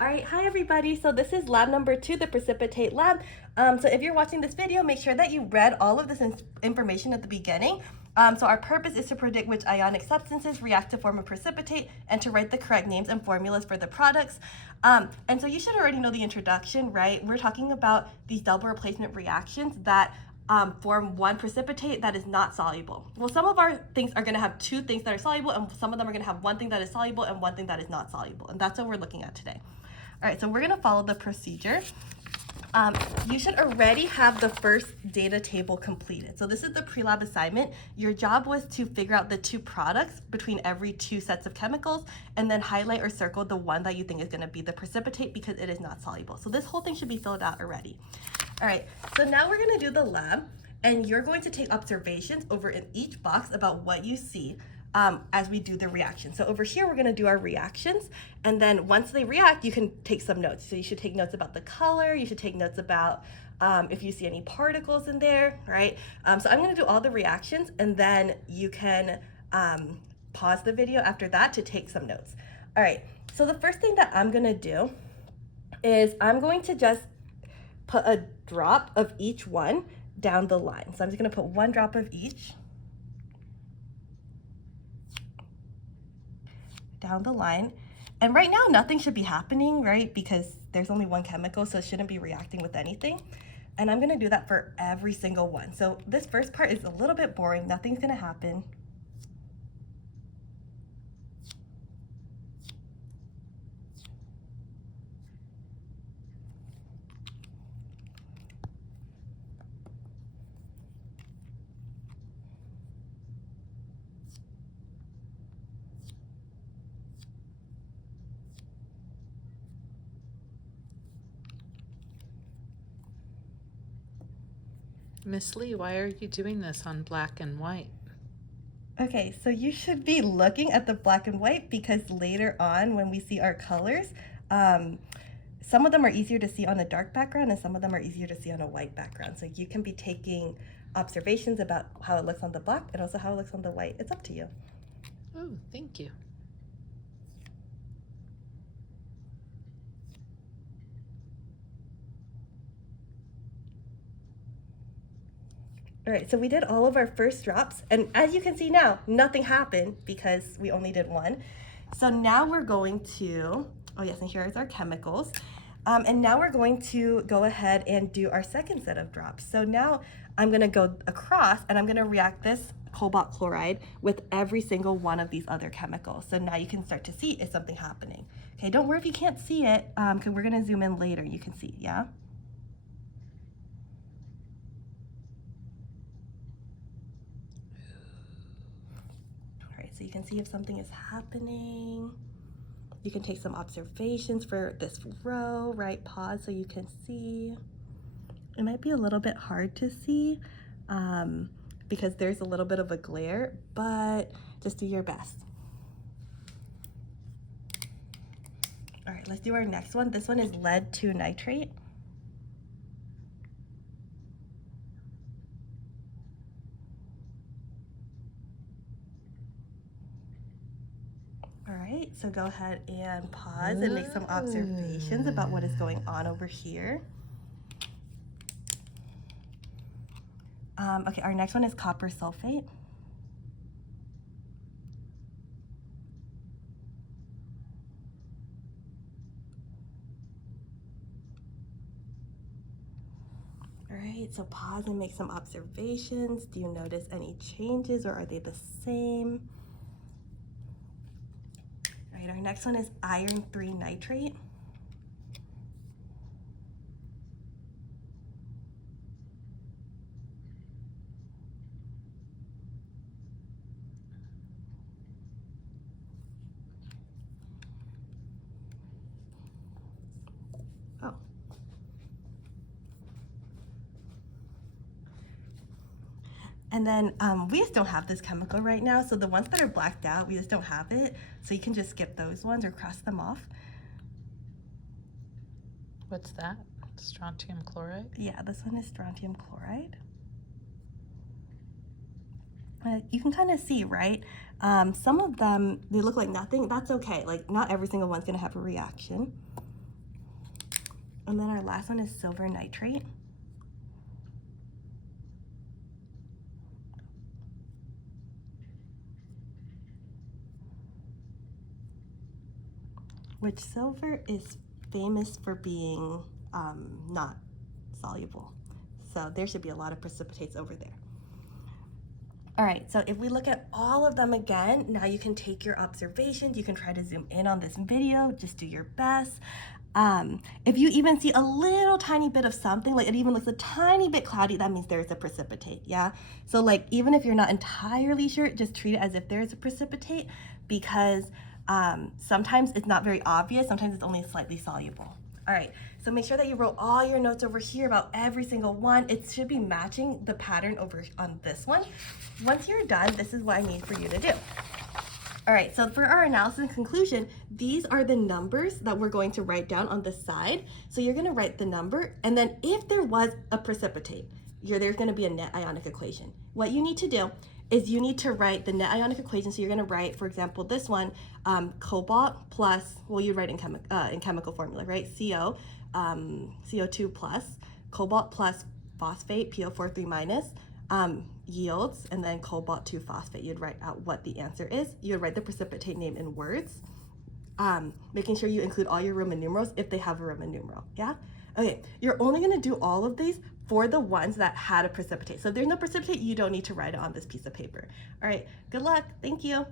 All right, hi everybody. So this is lab number 2, the Precipitate Lab. So if you're watching this video, make sure that you read all of this information at the beginning. So our purpose is to predict which ionic substances react to form a precipitate and to write the correct names and formulas for the products. And so you should already know the introduction, right? We're talking about these double replacement reactions that form one precipitate that is not soluble. Well, some of our things are going to have two things that are soluble, and some of them are going to have one thing that is soluble and one thing that is not soluble. And that's what we're looking at today. All right, so we're going to follow the procedure. You should already have the first data table completed. So this is the pre-lab assignment. Your job was to figure out the two products between every two sets of chemicals and then highlight or circle the one that you think is going to be the precipitate because it is not soluble. So this whole thing should be filled out already. All right, so now we're going to do the lab, and you're going to take observations over in each box about what you see as we do the reaction. So over here, we're going to do our reactions, and then once they react, you can take some notes. So you should take notes about the color, you should take notes about if you see any particles in there, right? So I'm going to do all the reactions, and then you can pause the video after that to take some notes. All right, so the first thing that I'm going to do is I'm going to just put a drop of each one down the line. So I'm just going to put one drop of each down the line. And right now, nothing should be happening, right? Because there's only one chemical, so it shouldn't be reacting with anything. And I'm going to do that for every single one. So this first part is a little bit boring. Nothing's going to happen. Miss Lee, why are you doing this on black and white? Okay, so you should be looking at the black and white because later on when we see our colors, some of them are easier to see on a dark background and some of them are easier to see on a white background. So you can be taking observations about how it looks on the black and also how it looks on the white. It's up to you. Oh, thank you. All right, so we did all of our first drops, and as you can see now, nothing happened because we only did one. So now we're going to, oh yes, and here is our chemicals. And now we're going to go ahead and do our second set of drops. So now I'm gonna go across and I'm gonna react this cobalt chloride with every single one of these other chemicals. So now you can start to see is something happening. Okay, don't worry if you can't see it, because we're gonna zoom in later, you can see, yeah? So you can see if something is happening. You can take some observations for this row, right? Pause so you can see. It might be a little bit hard to see because there's a little bit of a glare, but just do your best. All right, let's do our next one. This one is lead 2 nitrate. All right, so go ahead and pause and make some observations about what is going on over here. Okay, our next one is copper sulfate. All right, so pause and make some observations. Do you notice any changes or are they the same? All right, our next one is iron 3 nitrate. Oh. And then we just don't have this chemical right now. So the ones that are blacked out, we just don't have it. So you can just skip those ones or cross them off. What's that? Strontium chloride? Yeah, this one is strontium chloride. You can kind of see, right? Some of them, they look like nothing. That's okay. Like, not every single one's going to have a reaction. And then our last one is silver nitrate. Which silver is famous for being not soluble. So there should be a lot of precipitates over there. All right, so if we look at all of them again, now you can take your observations, you can try to zoom in on this video, just do your best. If you even see a little tiny bit of something, like it even looks a tiny bit cloudy, that means there's a precipitate, yeah? So like, even if you're not entirely sure, just treat it as if there is a precipitate, because sometimes it's not very obvious, sometimes it's only slightly soluble. All right, so make sure that you wrote all your notes over here about every single one. It should be matching the pattern over on this one. Once you're done, this is what I need for you to do. All right, so for our analysis and conclusion, these are the numbers that we're going to write down on this side. So you're gonna write the number, and then if there was a precipitate, there's gonna be a net ionic equation. What you need to do is you need to write the net ionic equation. So you're gonna write, for example, this one, cobalt plus, well, you write in chemical formula, right? CO2 plus, cobalt plus phosphate, PO43 minus, yields, and then cobalt 2 phosphate. You'd write out what the answer is. You'd write the precipitate name in words, making sure you include all your Roman numerals if they have a Roman numeral, yeah? Okay, you're only gonna do all of these for the ones that had a precipitate. So if there's no precipitate, you don't need to write it on this piece of paper. All right, good luck, thank you.